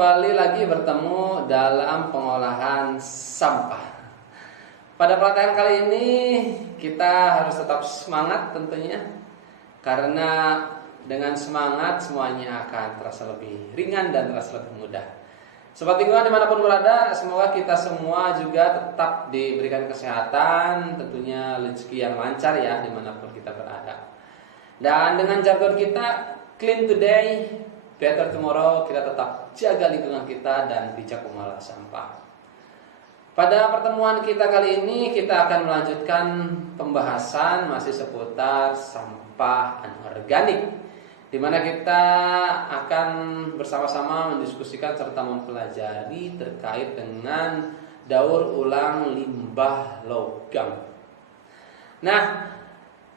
kembali lagi bertemu dalam pengolahan sampah. Pada pelatihan kali ini kita harus tetap semangat tentunya, karena dengan semangat semuanya akan terasa lebih ringan dan terasa lebih mudah. Sobat Lingkungan dimanapun berada, semoga kita semua juga tetap diberikan kesehatan, tentunya rezeki yang lancar ya dimanapun kita berada. Dan dengan jargon kita clean today, better tomorrow, kita tetap jaga lingkungan kita dan bijak mengolah sampah. Pada pertemuan kita kali ini kita akan melanjutkan pembahasan masih seputar sampah anorganik, di mana kita akan bersama-sama mendiskusikan serta mempelajari terkait dengan daur ulang limbah logam. Nah,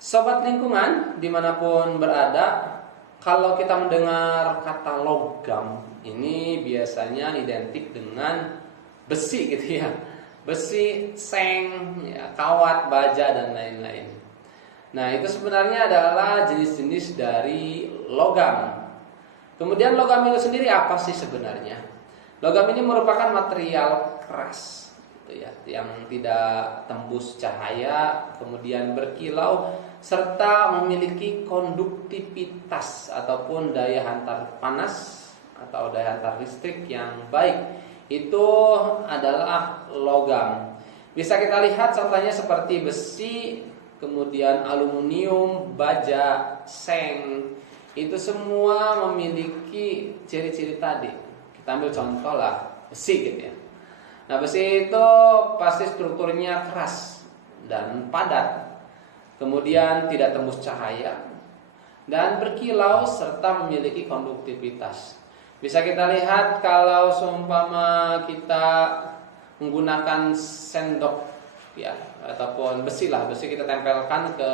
sobat lingkungan dimanapun berada, kalau kita mendengar kata logam, ini biasanya identik dengan besi gitu ya. Besi, seng, ya, kawat, baja, dan lain-lain. Nah, itu sebenarnya adalah jenis-jenis dari logam. Kemudian logam itu sendiri apa sih sebenarnya? Logam ini merupakan material keras gitu ya, yang tidak tembus cahaya, kemudian berkilau, serta memiliki konduktivitas ataupun daya hantar panas atau daya hantar listrik yang baik. Itu adalah logam. Bisa kita lihat contohnya seperti besi, kemudian aluminium, baja, seng. Itu semua memiliki ciri-ciri tadi. Kita ambil contoh lah besi gitu ya. Nah, besi itu pasti strukturnya keras dan padat, kemudian tidak tembus cahaya dan berkilau serta memiliki konduktivitas. Bisa kita lihat kalau seumpama kita menggunakan sendok ya, ataupun besi kita tempelkan ke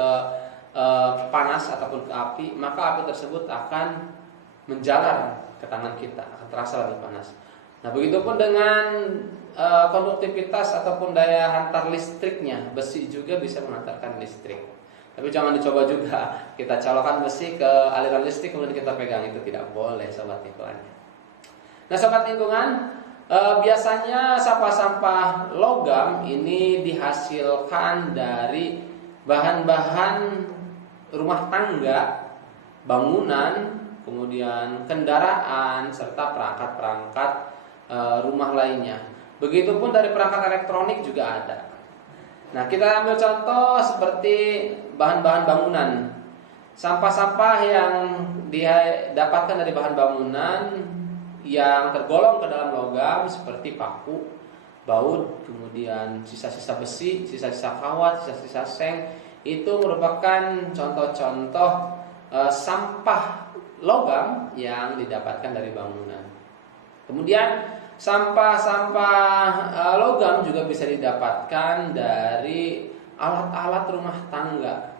panas ataupun ke api, maka api tersebut akan menjalar ke tangan kita, akan terasa lebih panas. Nah, begitupun dengan konduktivitas ataupun daya hantar listriknya, besi juga bisa menghantarkan listrik. Tapi jangan dicoba juga kita colokkan besi ke aliran listrik kemudian kita pegang, itu tidak boleh sobat lingkungan. Nah, sobat lingkungan, biasanya sampah-sampah logam ini dihasilkan dari bahan-bahan rumah tangga, bangunan, kemudian kendaraan serta perangkat-perangkat rumah lainnya. Begitupun dari perangkat elektronik juga ada. Nah, kita ambil contoh seperti bahan-bahan bangunan. Sampah-sampah yang didapatkan dari bahan bangunan yang tergolong ke dalam logam seperti paku, baut, kemudian sisa-sisa besi, sisa-sisa kawat, sisa-sisa seng, itu merupakan contoh-contoh sampah logam yang didapatkan dari bangunan. Kemudian sampah-sampah logam juga bisa didapatkan dari alat-alat rumah tangga,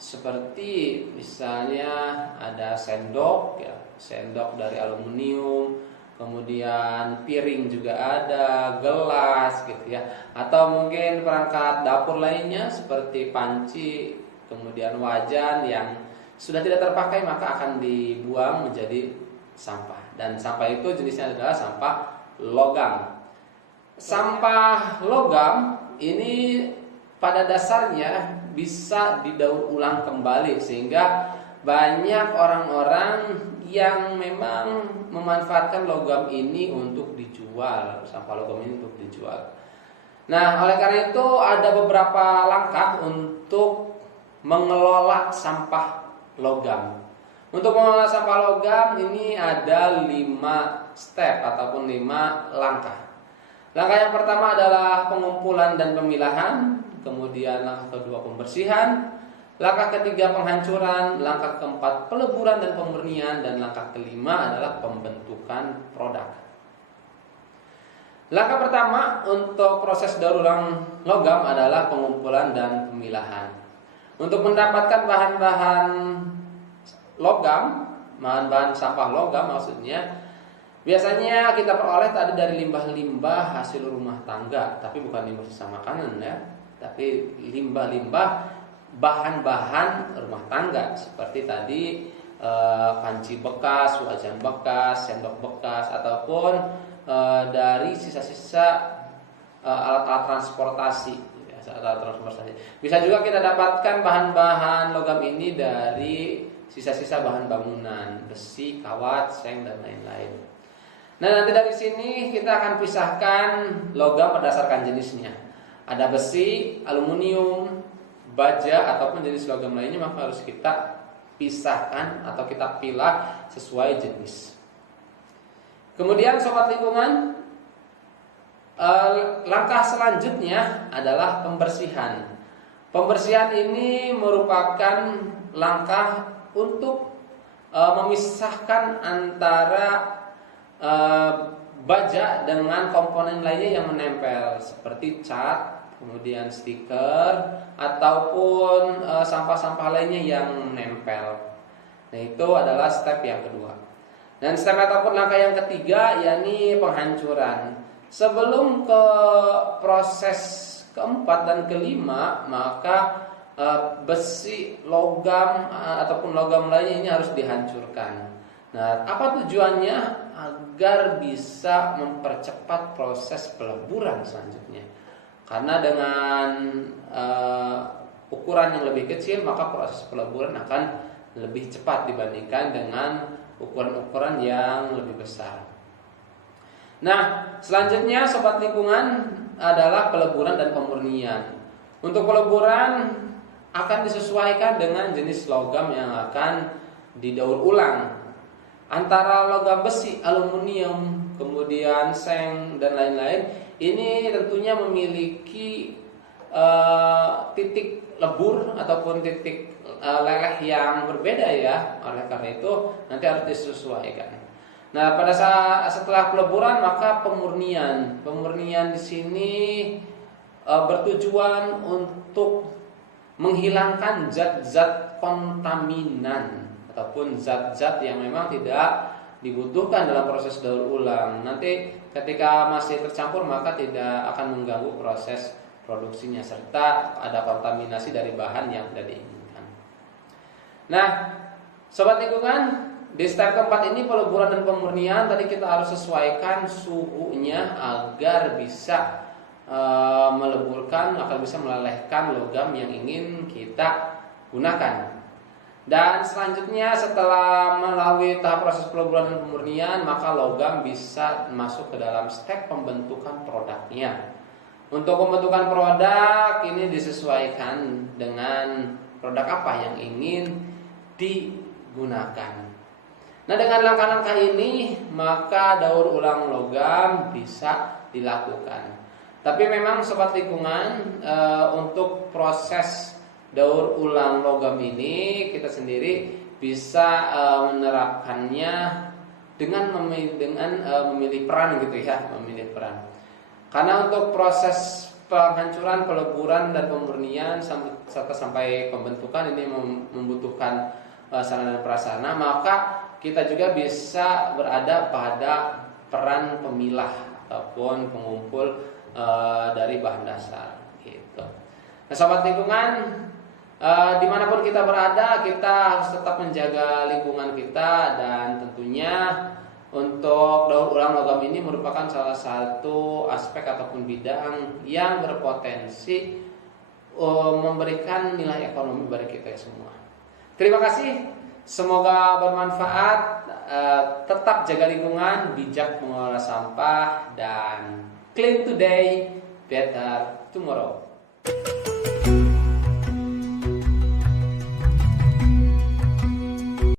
seperti misalnya ada sendok ya, sendok dari aluminium, kemudian piring juga ada, gelas gitu ya, atau mungkin perangkat dapur lainnya seperti panci, kemudian wajan yang sudah tidak terpakai maka akan dibuang menjadi sampah, dan sampah itu jenisnya adalah sampah logam. Sampah logam ini pada dasarnya bisa didaur ulang kembali, sehingga banyak orang-orang yang memang memanfaatkan logam ini untuk dijual, sampah logam ini untuk dijual. Nah, oleh karena itu ada beberapa langkah untuk mengelola sampah logam. Untuk mengelola sampah logam ini ada 5 step ataupun 5 langkah. Langkah yang pertama adalah pengumpulan dan pemilahan, kemudian langkah kedua pembersihan, langkah ketiga penghancuran, langkah keempat peleburan dan pemurnian, dan langkah kelima adalah pembentukan produk. Langkah pertama untuk proses daur ulang logam adalah pengumpulan dan pemilahan. Untuk mendapatkan bahan-bahan logam, bahan-bahan sampah logam maksudnya, biasanya kita peroleh tadi dari limbah-limbah hasil rumah tangga, tapi bukan limbah sisa makanan ya, tapi limbah-limbah bahan-bahan rumah tangga seperti tadi panci bekas, wajan bekas, sendok bekas, ataupun dari sisa-sisa alat-alat transportasi. Bisa juga kita dapatkan bahan-bahan logam ini dari sisa-sisa bahan bangunan, besi, kawat, seng, dan lain-lain. Nah, nanti dari sini kita akan pisahkan logam berdasarkan jenisnya. Ada besi, aluminium, baja, ataupun jenis logam lainnya, maka harus kita pisahkan atau kita pilah sesuai jenis. Kemudian sobat lingkungan, langkah selanjutnya adalah pembersihan. Pembersihan ini merupakan langkah untuk memisahkan antara baja dengan komponen lainnya yang menempel seperti cat, kemudian stiker, ataupun sampah-sampah lainnya yang menempel. Nah, itu adalah step yang kedua. Dan step ataupun langkah yang ketiga yakni penghancuran. Sebelum ke proses keempat dan kelima, maka besi, logam ataupun logam lainnya ini harus dihancurkan. Nah, apa tujuannya? Agar bisa mempercepat proses peleburan selanjutnya. Karena dengan ukuran yang lebih kecil, maka proses peleburan akan lebih cepat dibandingkan dengan ukuran-ukuran yang lebih besar. Nah, selanjutnya sobat lingkungan adalah peleburan dan pemurnian. Untuk peleburan akan disesuaikan dengan jenis logam yang akan didaur ulang. Antara logam besi, aluminium, kemudian seng, dan lain-lain, ini tentunya memiliki titik lebur ataupun titik leleh yang berbeda ya. Oleh karena itu nanti harus disesuaikan. Nah, pada saat setelah peleburan maka pemurnian. Pemurnian di sini bertujuan untuk menghilangkan zat-zat kontaminan ataupun zat-zat yang memang tidak dibutuhkan dalam proses daur ulang. Nanti ketika masih tercampur maka tidak akan mengganggu proses produksinya serta ada kontaminasi dari bahan yang tidak diinginkan. Nah, sobat lingkungan, di step keempat ini peleburan dan pemurnian tadi kita harus sesuaikan suhunya agar bisa meleburkan, agar bisa melelehkan logam yang ingin kita gunakan. Dan selanjutnya setelah melalui tahap proses peleburan dan pemurnian, maka logam bisa masuk ke dalam step pembentukan produknya. Untuk pembentukan produk ini disesuaikan dengan produk apa yang ingin digunakan. Nah, dengan langkah-langkah ini maka daur ulang logam bisa dilakukan. Tapi memang sobat lingkungan, untuk proses daur ulang logam ini kita sendiri bisa menerapkannya dengan memilih peran gitu ya, memilih peran. Karena untuk proses penghancuran, peleburan dan pemurnian sampai pembentukan ini membutuhkan sarana dan prasarana, maka kita juga bisa berada pada peran pemilah ataupun pengumpul dari bahan dasar gitu. Nah, sobat lingkungan, dimanapun kita berada, kita harus tetap menjaga lingkungan kita. Dan tentunya untuk daur ulang logam ini merupakan salah satu aspek ataupun bidang yang berpotensi memberikan nilai ekonomi bagi kita semua. Terima kasih, semoga bermanfaat. Tetap jaga lingkungan, bijak mengelola sampah, dan clean today, better tomorrow.